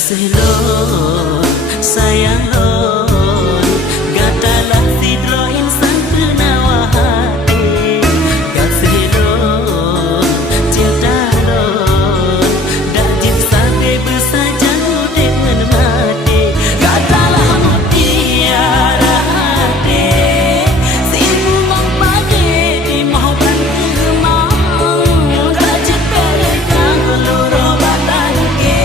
Kasih lon, sayang lon, gatalah sidro insan penawa hati. Kasih lon, cinta lon, dak jin sampai bersajan dengan mati. Gatalah mutiara hati, si bunga pagi di mahukan kemang, dak jin pegang luruh batang ke.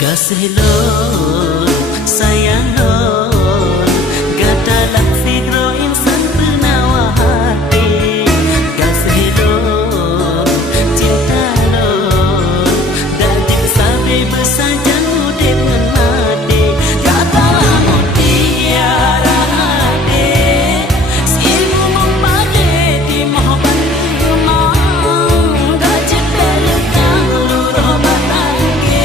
Kasih lon, sayang lon, gatalah sidro insan penawa hati. Kasih lon, cinta lon, dak jin sampai bersajan dengan mati. Gatalah mutiara hati, si bunga pagi di mahukan kemang, dak jin pegang luruh batang ke.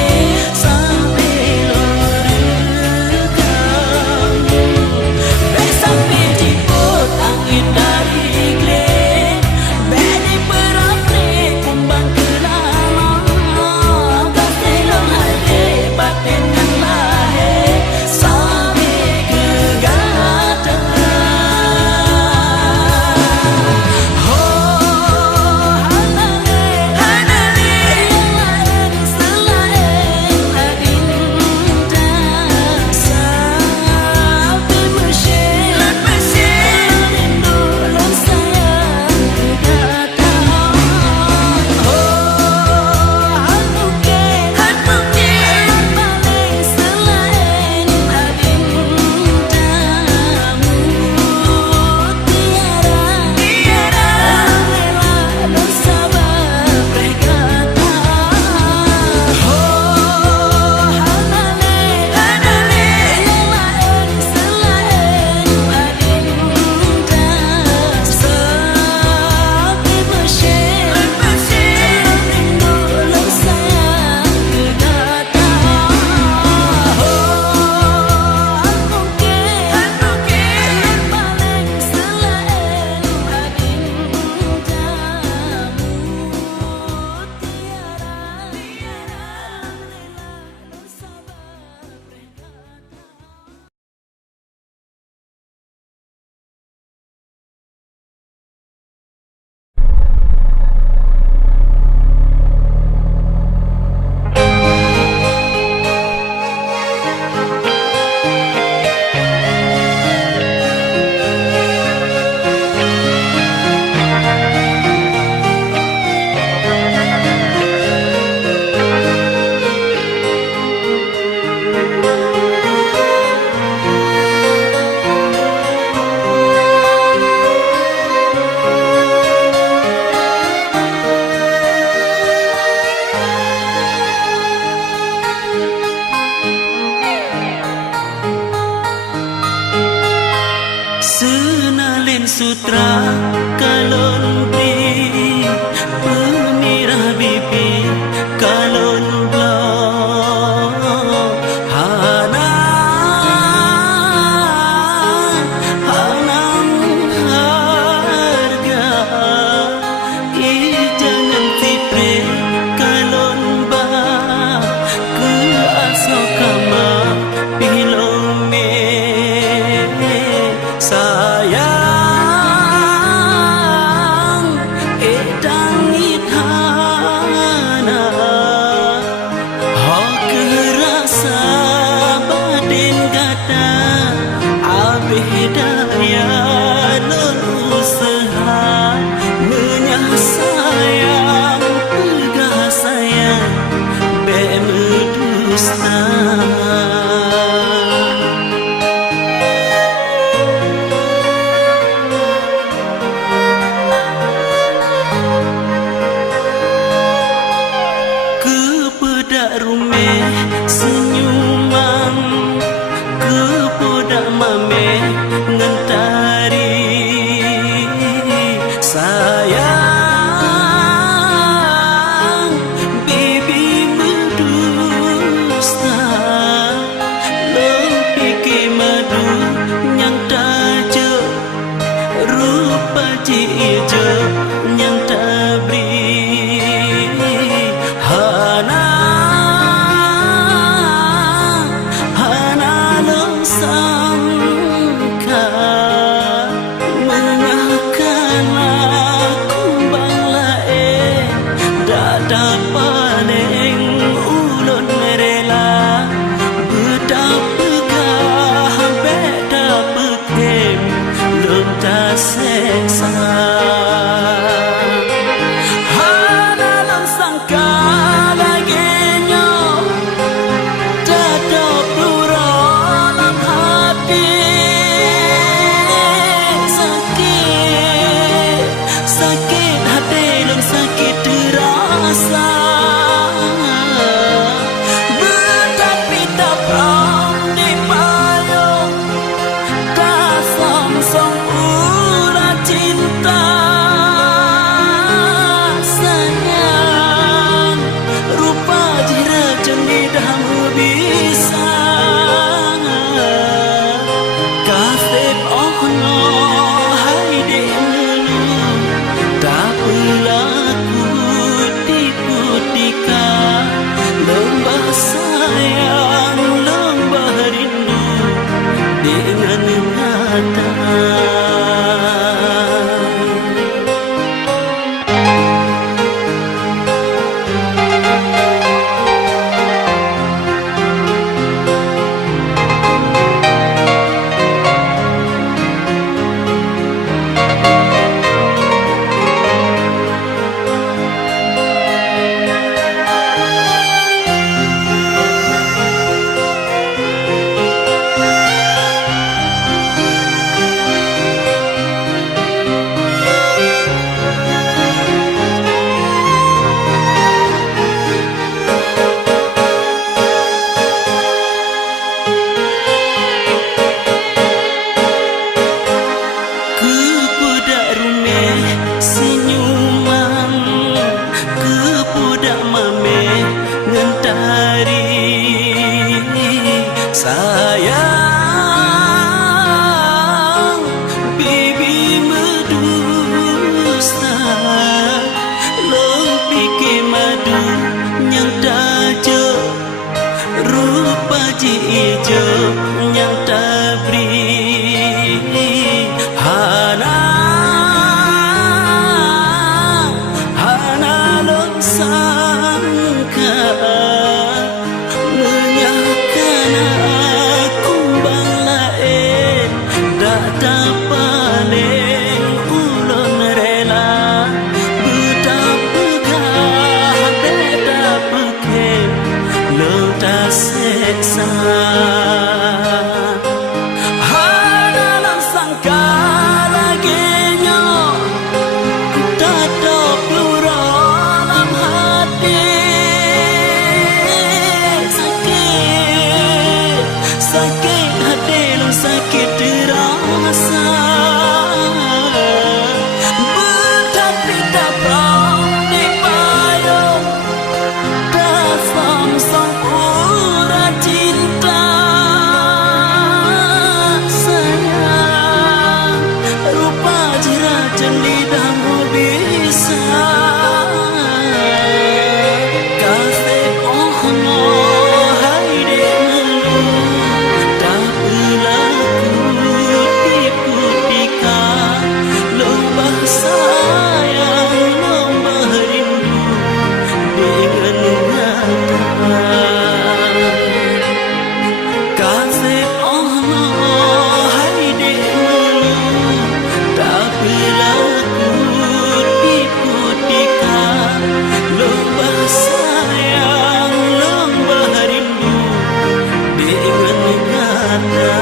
kalon bri pemirah bibi kalon blo hanang harga jangan tipre kalon ba ke asokama pilome sayang edang ithana hok rasa batin gata abih daya non usaha menyah sayang pegah sayang bemedusta rumeh senyuman kepodak mame ngentari sayang bibi berdusta lempiki madu nyang tajo rupa cijo nyang tabri hana sangka mengahkan aku banglae dada paling ulun rela betapegah beda pekem lunta seksa hana sangka laginya dada sakit hati dan sakit terasa tetapi tak pernah dipayung tak song-song urat cinta sayang rupa jira cendidamu bisa kasih ono hai demu tak berlaku tipu-tika lembah sayang lembah rindu dengan nyata. Senyuman kepodak mame ngentari sayang bibi medusta lempiki madu nyang tajo rupa jijo nyang tabri hana sangka menyahkan aku banglae dada paling ulun rela betapegah beda pekem lunta seksa macam lidah mu bisa kafe oh no hai de melu tak berlaku tipu tika lomba sayang lomba rindu dengan nyata kafe oh no hai de melu tak berlaku tipu tika lomba sayang lomba rindu dengan nyata.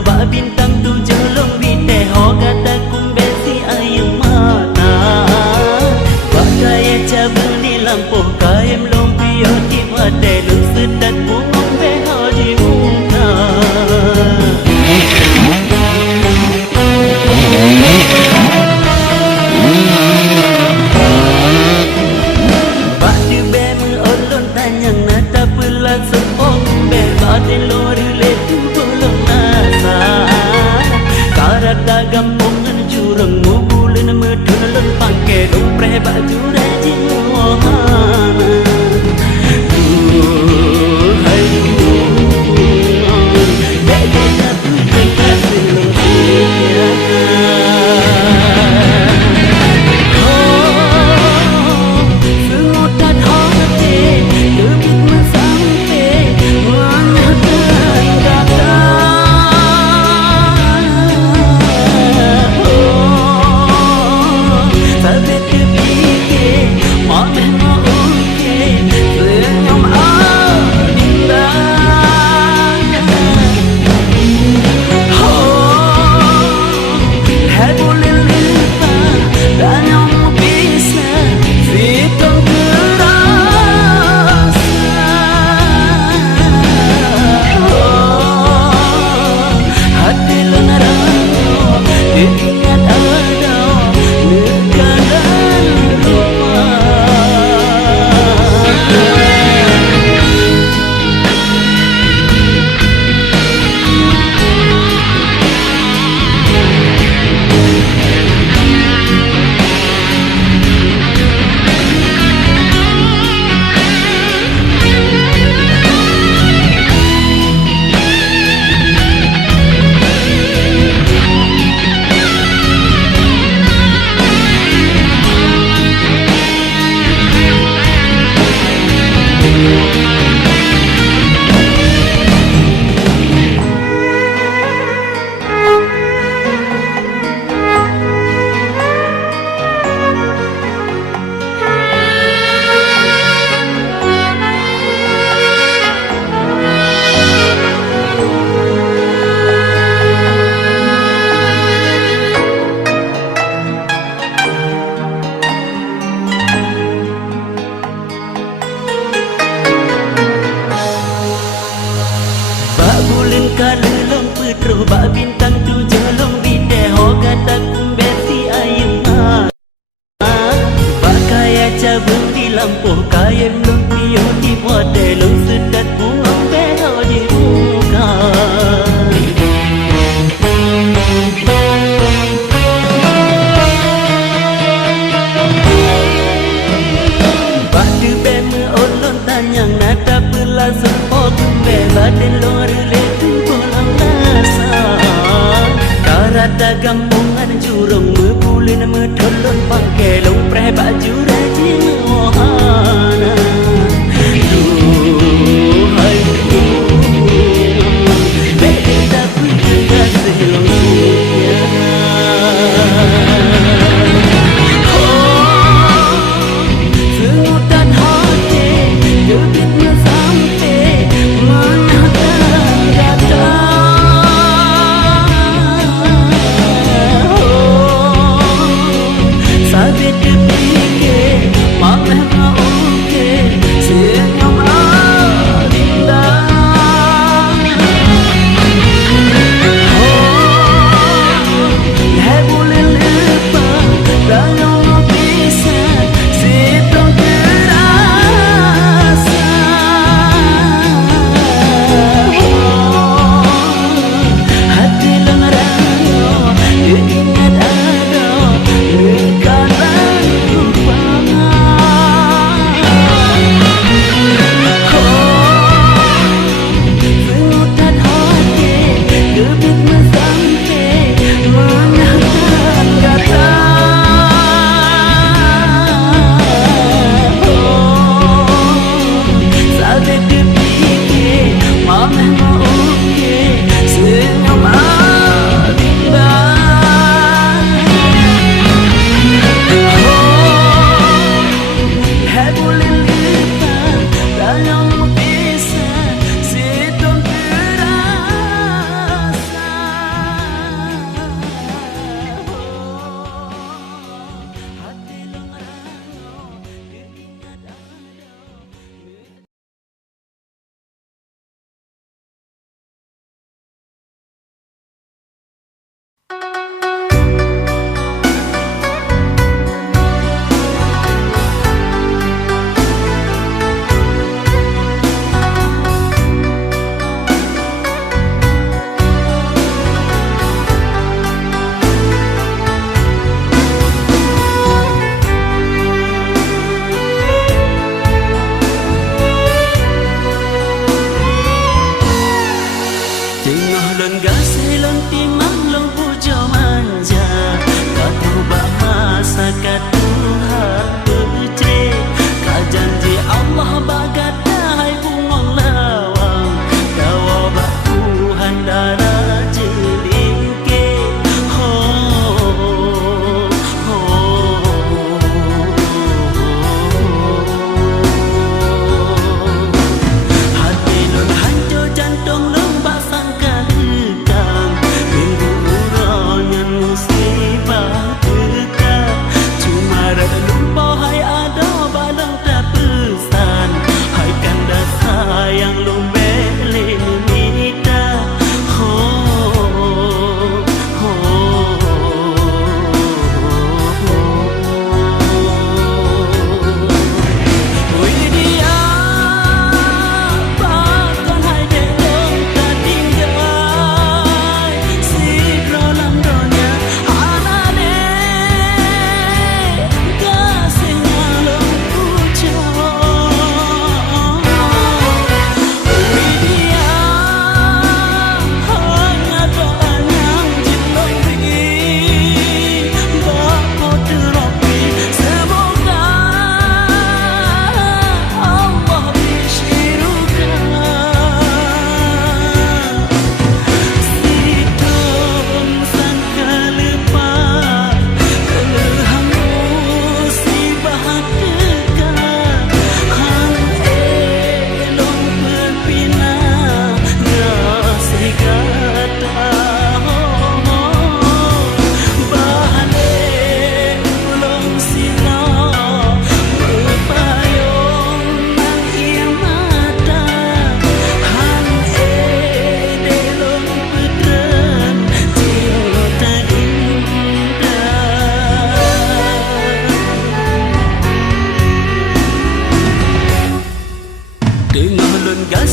Ba bintang tu jolong binte ho kata kumbesi ayung mata ba kaya cabul di lampu kaim lompio di mata luk sedat bumong beho di muka ba di be olon tanyang nata pelan sepong be ba den lori letu bolong gampungan jurang mubulan medulan pangke dong pre baju rajin mohana hai dede jatuh kekasih dia semutan hati lebih sampai mana kata sampai terpikir kala lemput roh bak bintang tu jolong bide hoga tak kumbesi ayam bak kaya cabang di lampu kaya belum piyo di modelong sedat bungong bero di muka bak du beme olon tanyang nata pelasan pokum baden lor letu pulang nasa karata gampungan jurung mepulin metolon pangke long preh baju rajin mohana duhai bede tapi kasih long sunya sengutan hati jebitnya sampai sabit dipikir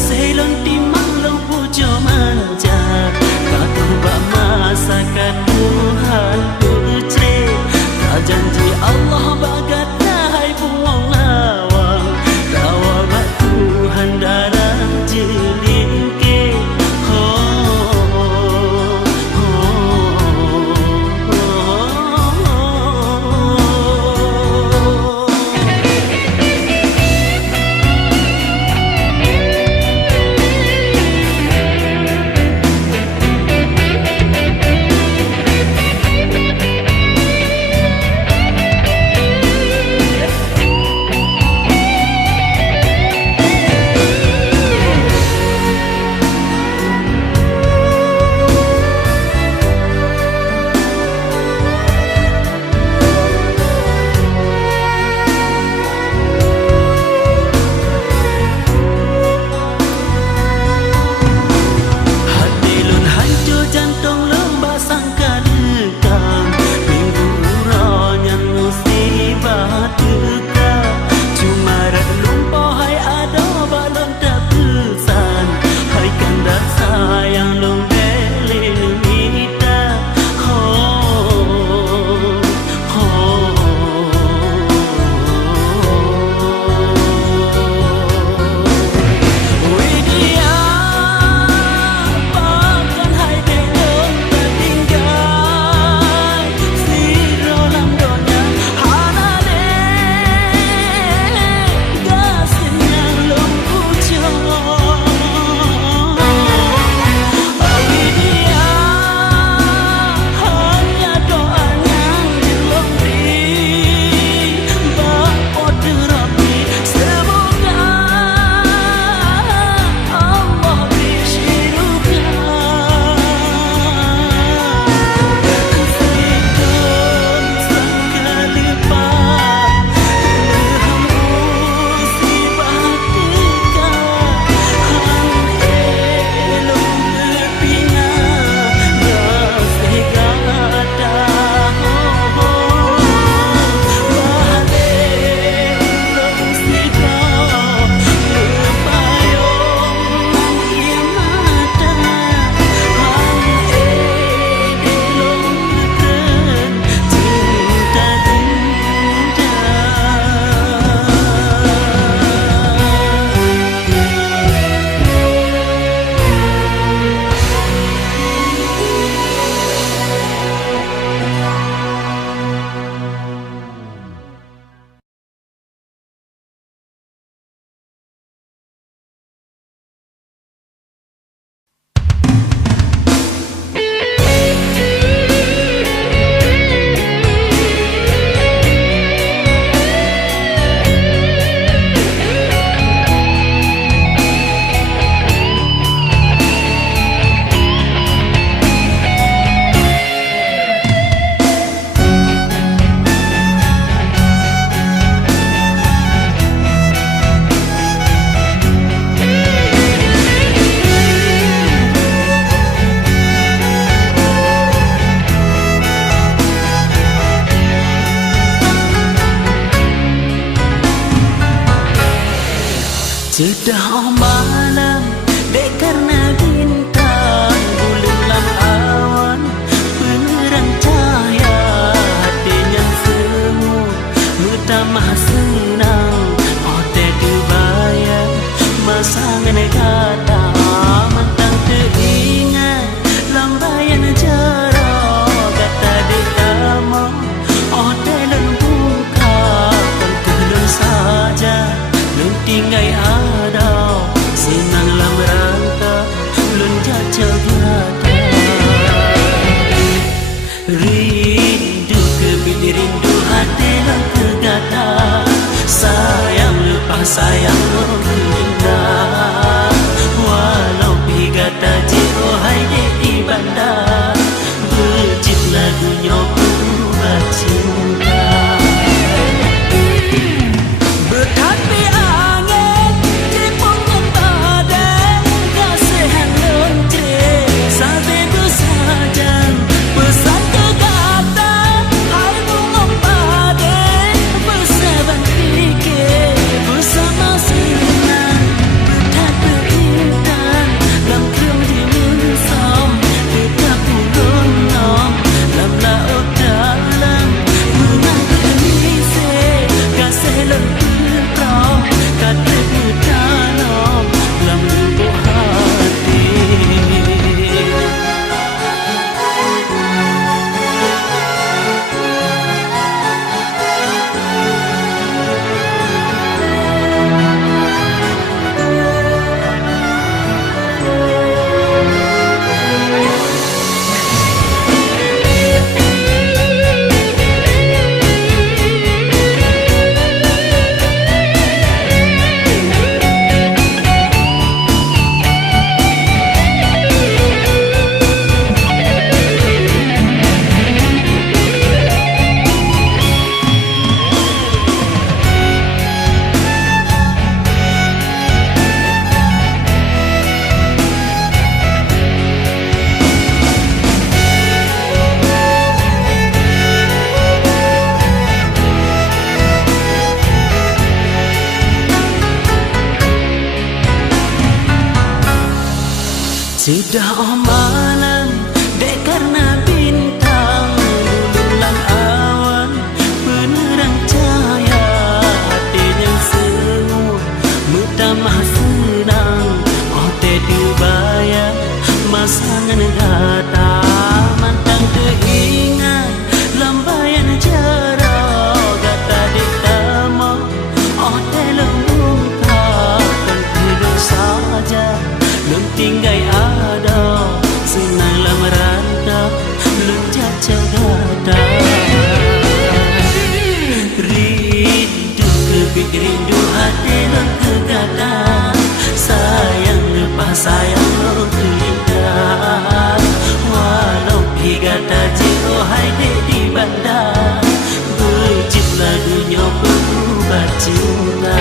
selon timang long pujo manja katu ba masakan Tuhan uce tak janji Allah bagat hai buang lawang dawa ba Tuhan darah jelin ke Sudah malam dek karena bintang bulan awan penerang cahaya hatinya semua mutamah senang oh tedu bayang masangan kata mantang teringat lambayan jarak kata ditama oh telung takkan tidur saja belum tinggal ada senanglah merantau belum jajah gada rindu kebik rindu hati dan kegada sayang lepas sayang terindah walau higata jiro haide di bandar berjitlah dunia berubah cinta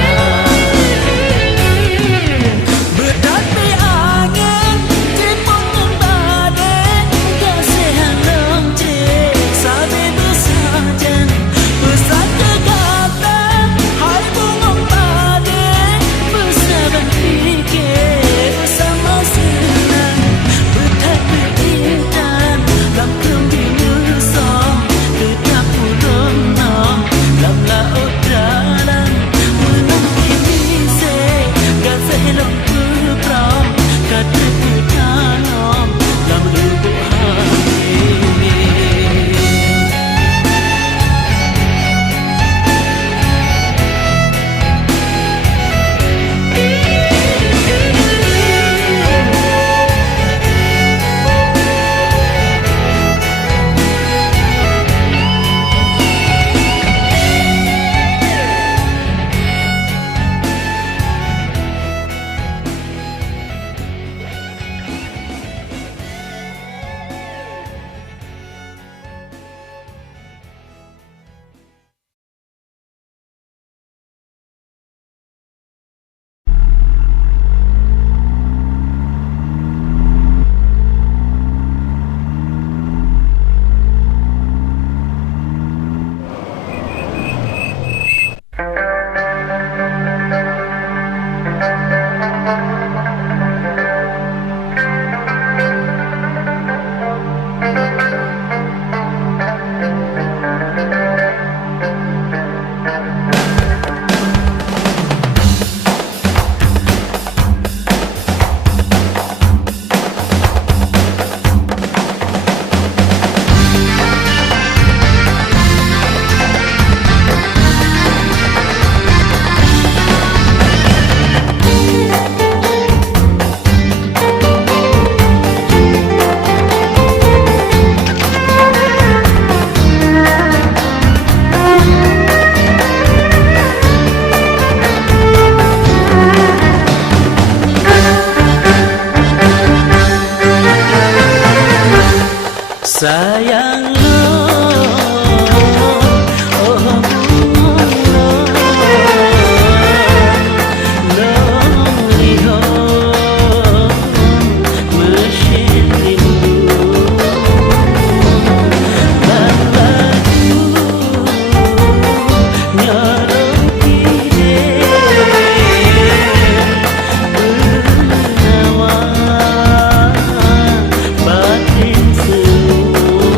sayang batin semua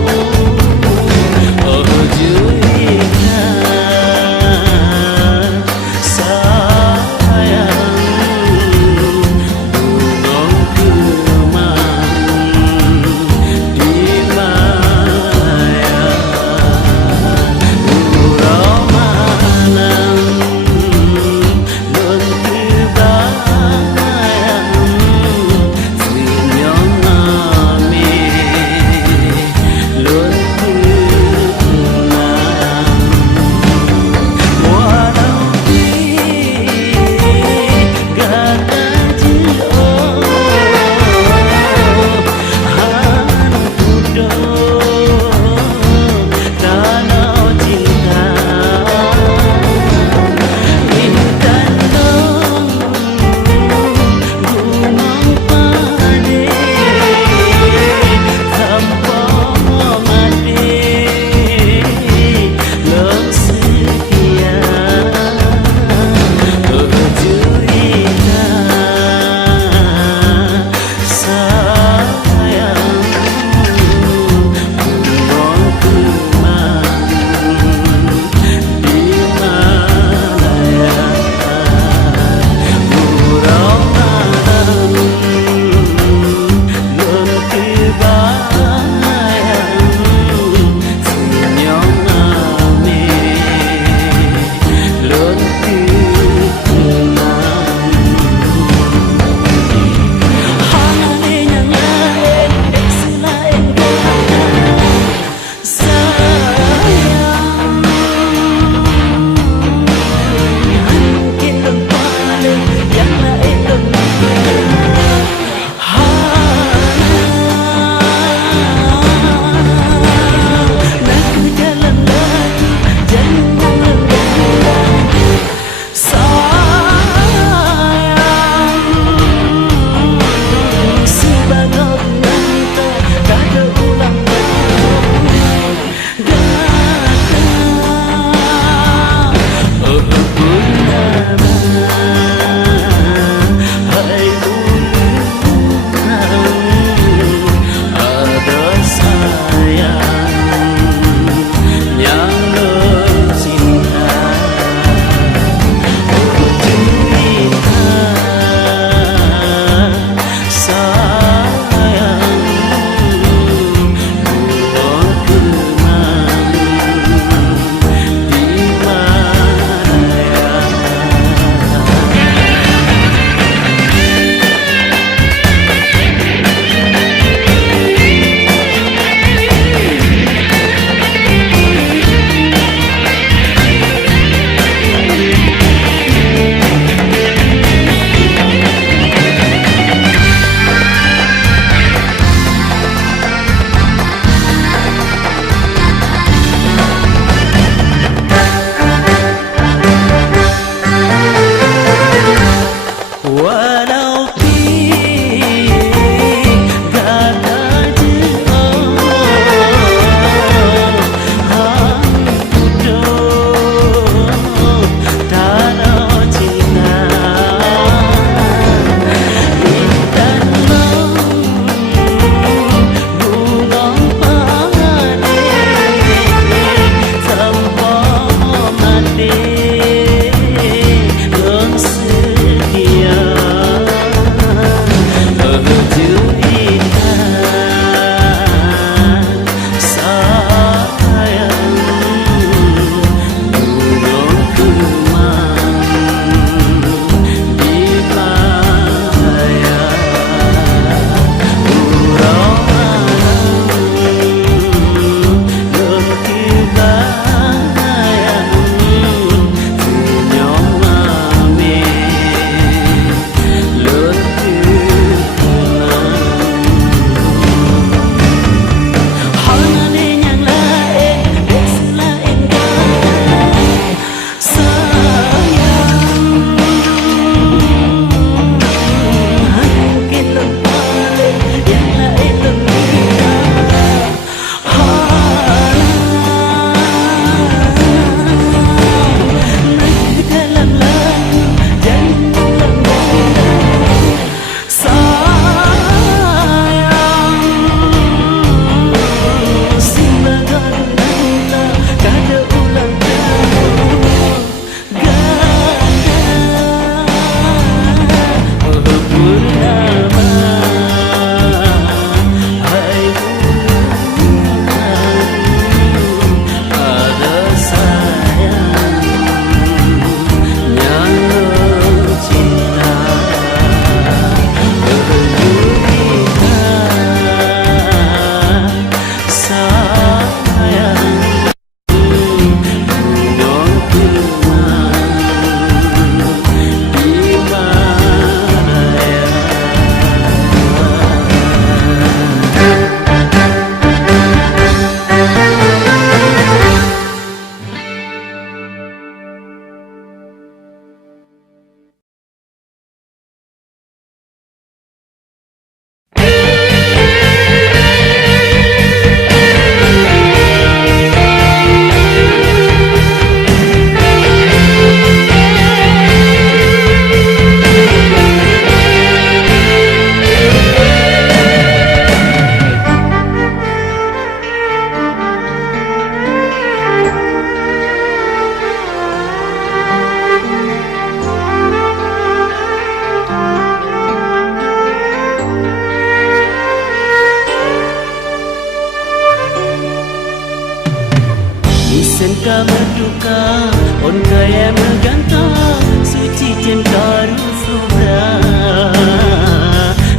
On kaya menggantang suci cinta rusubra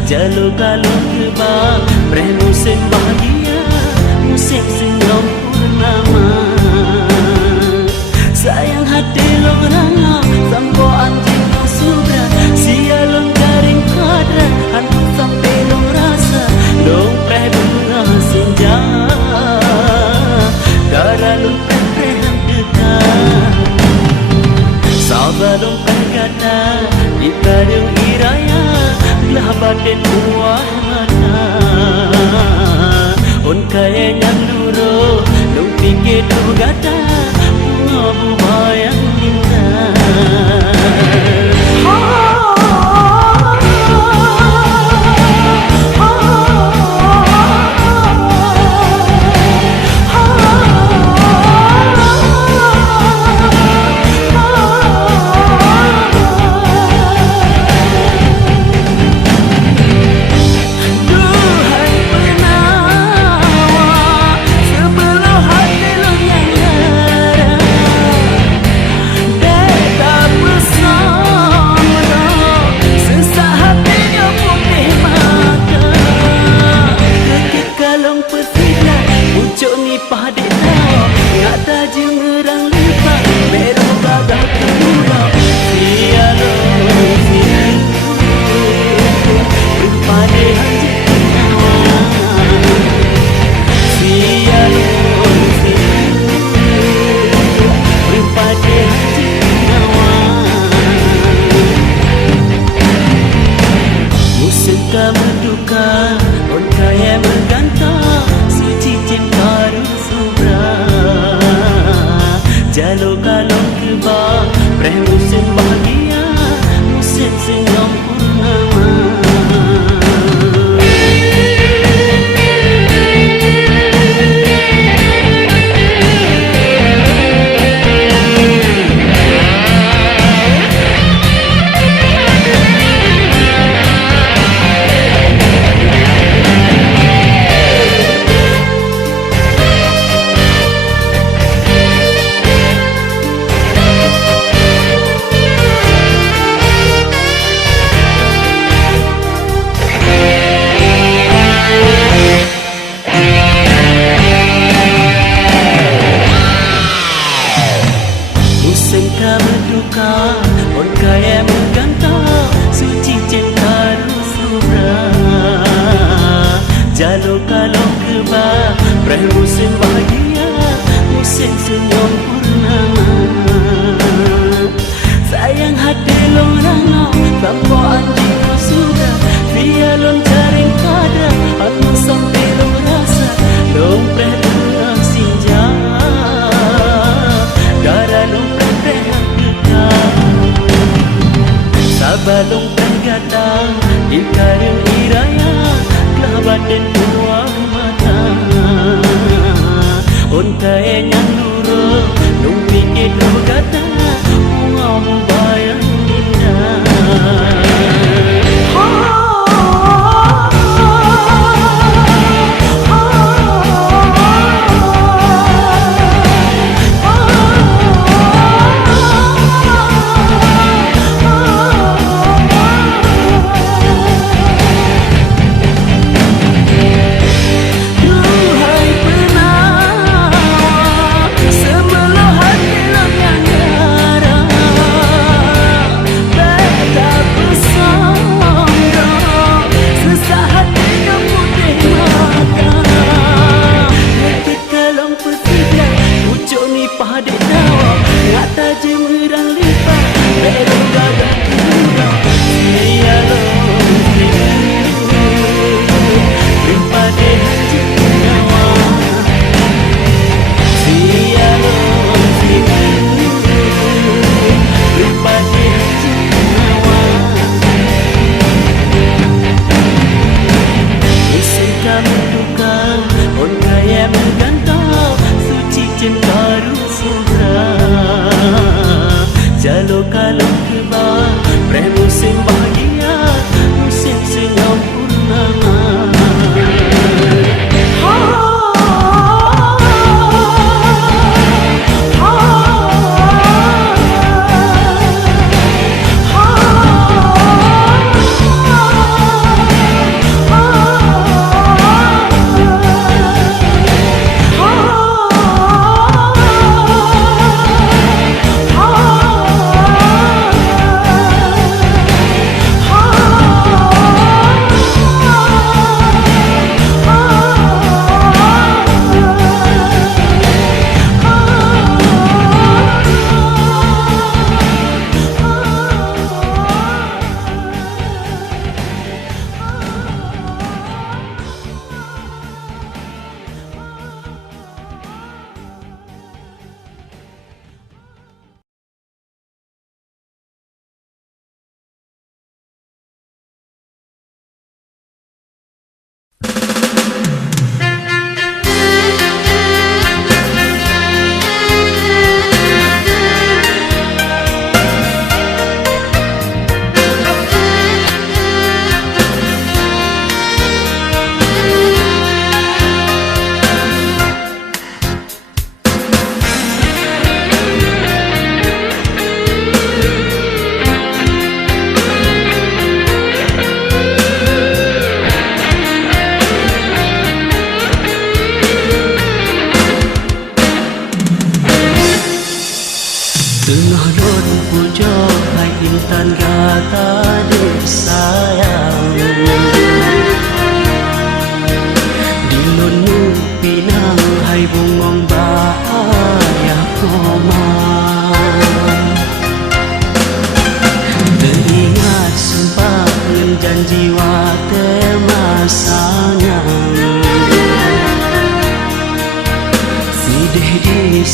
Jalur kalung kebang Preh musim bahagia Musim senyum purnama Sayang hati long rangau Sampo anjing rusubra Sia long garing kadran Hantu sampai long rasa Long preh bunga senja Darah long preh dekat Sabar long kata di kadung iraya Belah batin buah mata On kaya nyam nuro Long pikir tu gata Bunga buah yang indah Jalur kalung kebang Preh musim bahagia Musim senyum purnama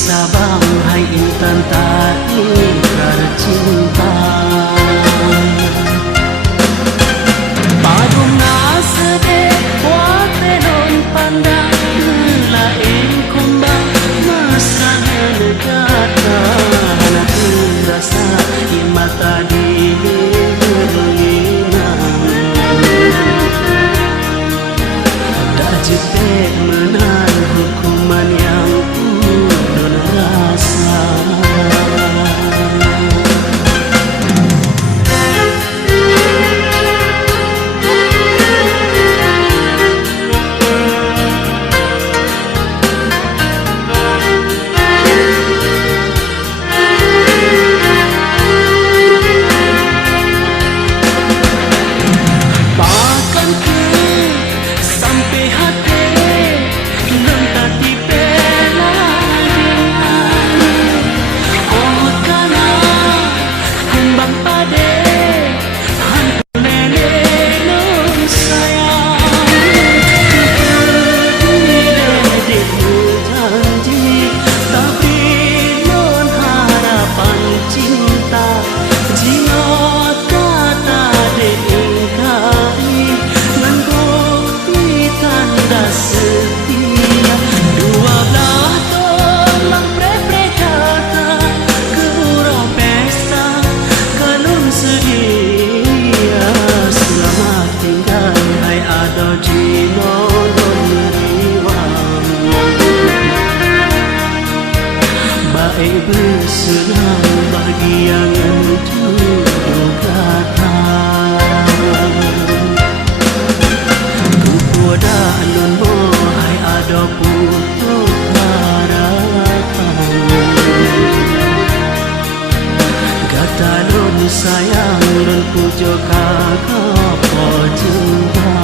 Sabang hai intan tak ingkar cinta Padung nasede watelon pandang lain kumbang mesra negata anak rasa di mata diri tak jepit menang hukuman yang pun rasa bersenang bagi yang duduk kata Kupoda non mohai ada putuk harapan Gata non sayang non pujo kakak pojumpa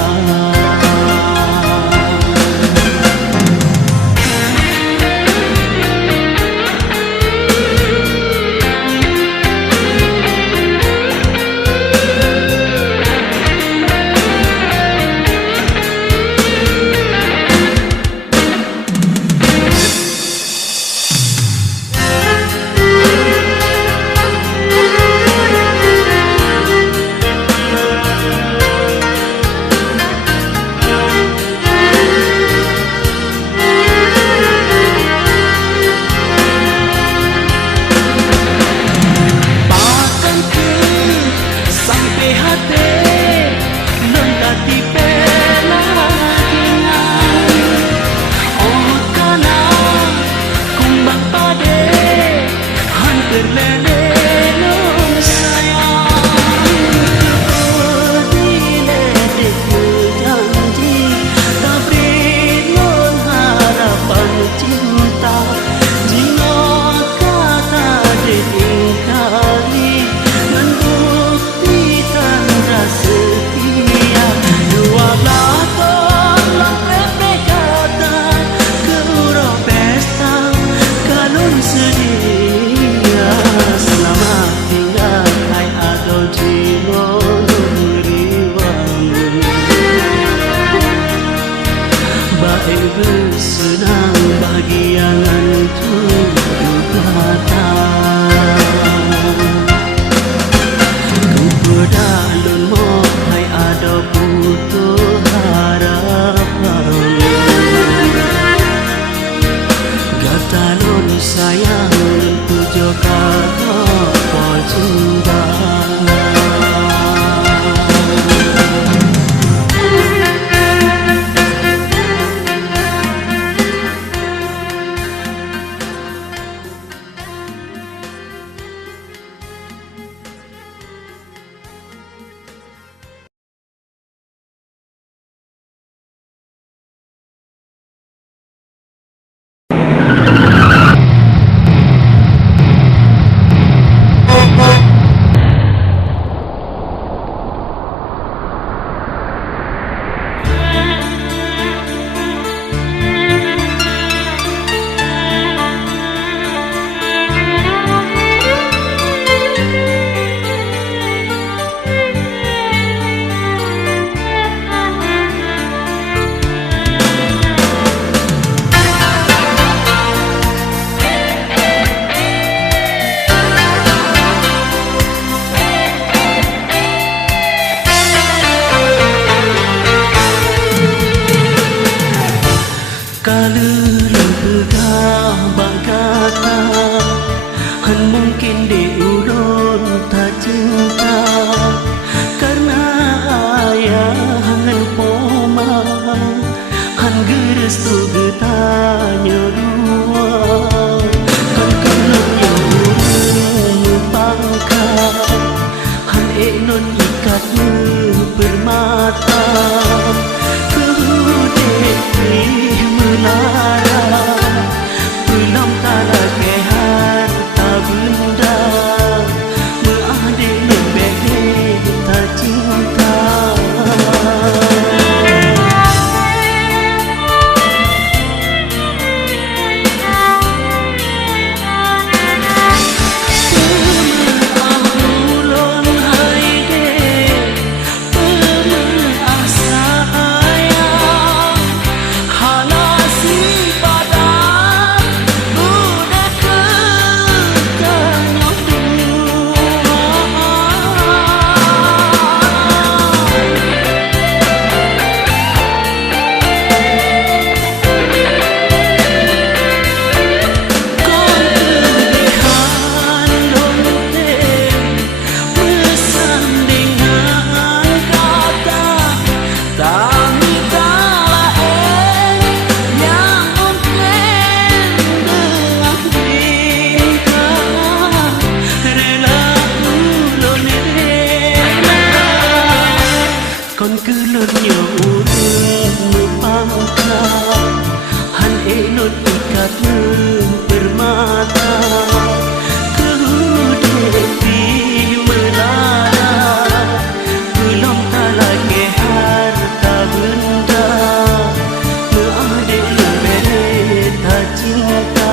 bersenang bagi yang duduk kata Kupoda non mohai ada putuk harapan Gata non sayang non pujo kakak pojumpa han gerestu getanya dua kan kenanya pangkat han non ikat permata kudeti melara belum tala ke harta benda meade lebih tak cinta con cứ lớn nhiều mepangka han non ikat permata kudeti melara belum tala ke harta benda meade lebih tak cinta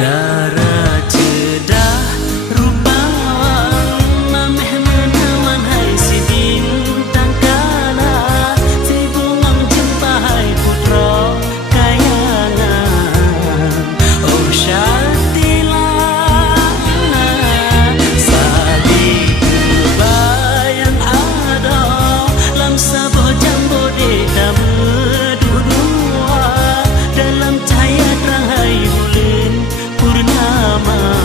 Darah cedah rupawan mameh menaman hai si bintang kala si bungang jumpa hai putra kayangan oh syatilah sadi bayang ada lam sabo jambo de dua dalam cahaya terang hai bulan purnama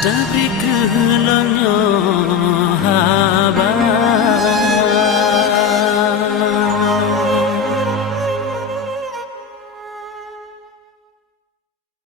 Tabri kelonyo